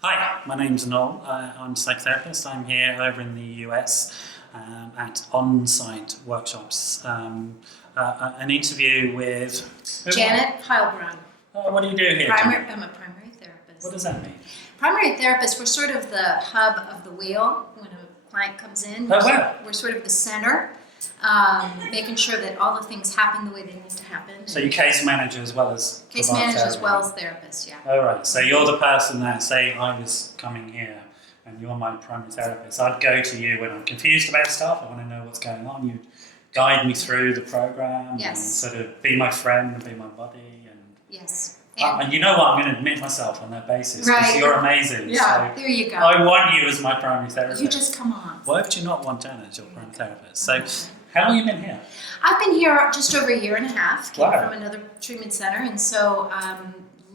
Hi, my name's Noel. I'm a psychotherapist. I'm here over in the US at Onsite Workshops. An interview with... Janet Heilbronn. What do you do here? I'm a primary therapist. What does that mean? Primary therapist, we're sort of the hub of the wheel when a client comes in. Oh, wow. We're sort of the center, making sure that all the things happen the way they need to happen. So you case manager as well as... Case manager as well as therapist, yeah. Oh, right. So you're the person that, say I was coming here and you're my primary therapist. I'd go to you when I'm confused about stuff. I want to know what's going on. You'd guide me through the program. Yes. And sort of be my friend and be my buddy. And Yes. and you know what? I'm going to admit myself on that basis because Right. you're amazing. Yeah, So there you go. I want you as my primary therapist. You just come on. Why would you not want Janet as your primary therapist? So how long have you been here? I've been here just over a year and a half, came Wow. from another treatment center, and so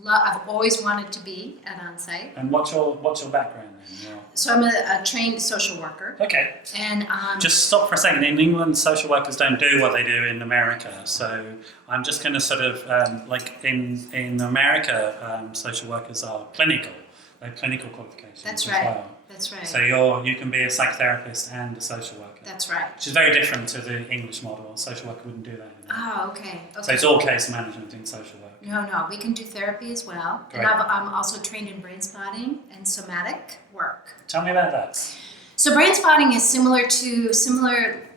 I've always wanted to be at Onsite. And what's your background then? So I'm a trained social worker. Okay. And Just stop for a second. In England, social workers don't do what they do in America. So I'm just going to sort of, like in America, social workers are clinical. They have clinical qualifications That's as right. well. That's right. So you can be a psychotherapist and a social worker. That's right. Which is very different to the English model. A social worker wouldn't do that. Oh, okay. So it's all case management in social work. No, we can do therapy as well. Great. And I'm also trained in brain spotting and somatic work. Tell me about that. So brain spotting is similar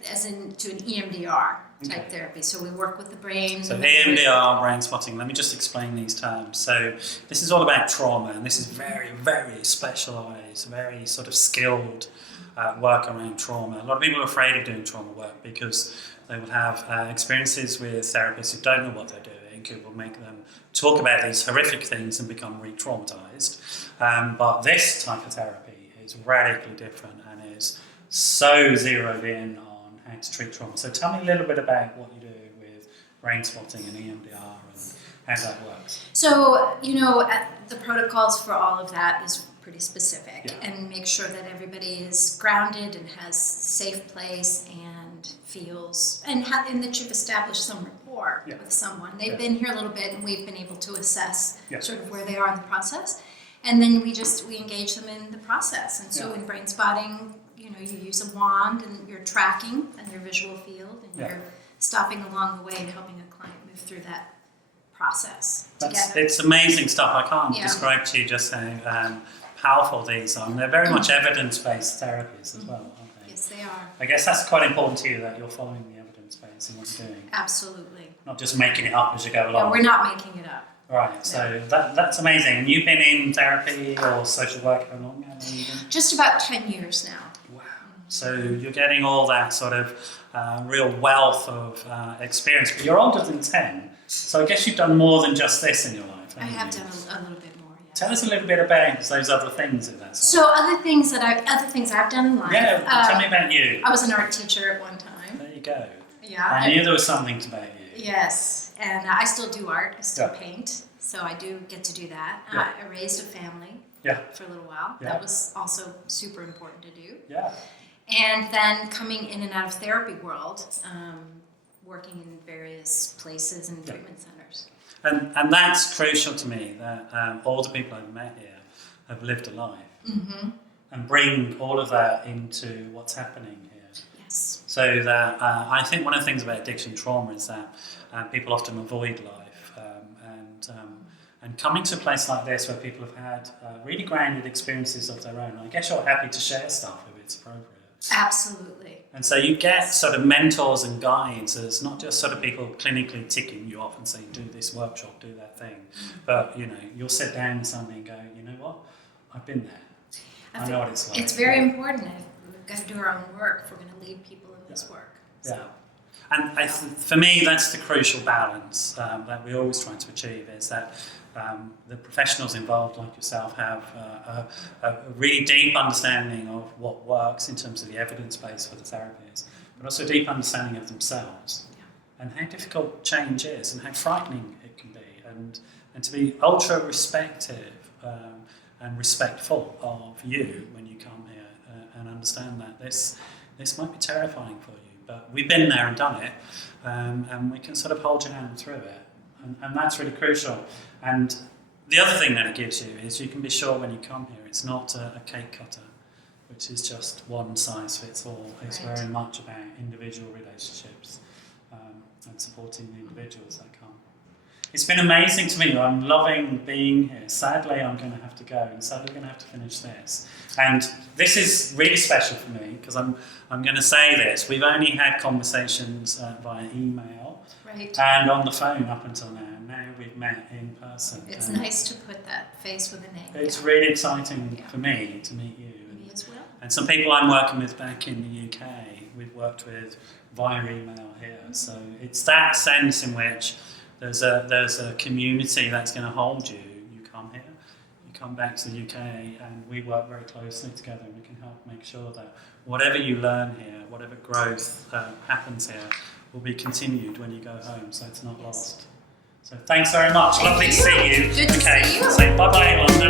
as in to an EMDR type Okay. therapy. So we work with the brain. So EMDR, brain spotting, let me just explain these terms. So this is all about trauma, and this is very, very specialised, very sort of skilled work around trauma. A lot of people are afraid of doing trauma work because they will have experiences with therapists who don't know what they're doing, who will make them talk about these horrific things and become re-traumatised. But this type of therapy is radically different and is so zeroed in on how to treat trauma. So tell me a little bit about what you do with brain spotting and EMDR and how that works. So, the protocols for all of that is pretty specific, Yeah. and make sure that everybody is grounded and has safe place and feels, and that you've established some rapport Yeah. with someone. They've Yeah. been here a little bit, and we've been able to assess Yeah. sort of where they are in the process, and then we engage them in the process. And so Yeah. in brain spotting, you use a wand and you're tracking in their visual field, and Yeah. you're stopping along the way and helping a client move through that process together. It's amazing stuff. I can't Yeah. describe to you just how powerful these are. And they're very much evidence-based therapies as well, aren't they? Yes, they are. I guess that's quite important to you, that you're following the evidence base in what you're doing, Absolutely. not just making it up as you go along. No, we're not making it up. Right, so that's amazing. And you've been in therapy or social work how long? How long have you been? Just about 10 years now. Wow. So you're getting all that sort of real wealth of experience, but you're older than 10. So I guess you've done more than just this in your life. I have you? done a little bit more. Yeah. Tell us a little bit about those other things if that's So other things I've done in life. Yeah, tell me about you. I was an art teacher at one time. There you go. Yeah. I knew there was something about you. Yes, and I still do art. I still Yeah. paint, so I do get to do that. Yeah. I raised a family Yeah. for a little while. Yeah. That was also super important to do. Yeah. And then coming in and out of therapy world, working in various places and treatment centers. And that's crucial to me, that all the people I've met here have lived a life. Mm-hmm. And bring all of that into what's happening here. Yes. So that I think one of the things about addiction trauma is that people often avoid life. And coming to a place like this where people have had really grounded experiences of their own, I guess you're happy to share stuff if it's appropriate. Absolutely. And so you get sort of mentors and guides as not just sort of people clinically ticking you off and saying, do this workshop, do that thing. But, you'll sit down with somebody and go, you know what, I've been there. I know what it's like. It's very important. We've got to do our own work if we're going to lead people in this work. So. Yeah. And for me, that's the crucial balance that we always try to achieve, is that the professionals involved, like yourself, have a really deep understanding of what works in terms of the evidence base for the therapies, but also a deep understanding of themselves and how difficult change is and how frightening it can be, and to be ultra respective and respectful of you when you come here and understand that this might be terrifying for you, but we've been there and done it, and we can sort of hold your hand through it, and that's really crucial. And The other thing that it gives you is you can be sure when you come here it's not a cake cutter, which is just one size fits all. It's Right. very much about individual relationships and supporting the individuals that come. It's been amazing to me. I'm loving being here. Sadly, I'm going to have to go, and sadly, I'm going to have to finish this. And this is really special for me because I'm going to say this. We've only had conversations via email Right. and on the phone up until now. Now we've met in person. It's and nice to put that face with a name. It's yeah. really exciting Yeah. for me to meet you. Me as well. And some people I'm working with back in the UK, we've worked with via email here. So it's that sense in which there's a community that's going to hold you. You come here, you come back to the UK, and we work very closely together, and we can help make sure that whatever you learn here, whatever growth happens here, will be continued when you go home, so it's not lost. So thanks very much. Thank Lovely you. to see you. Good to okay, see you. so bye-bye, London.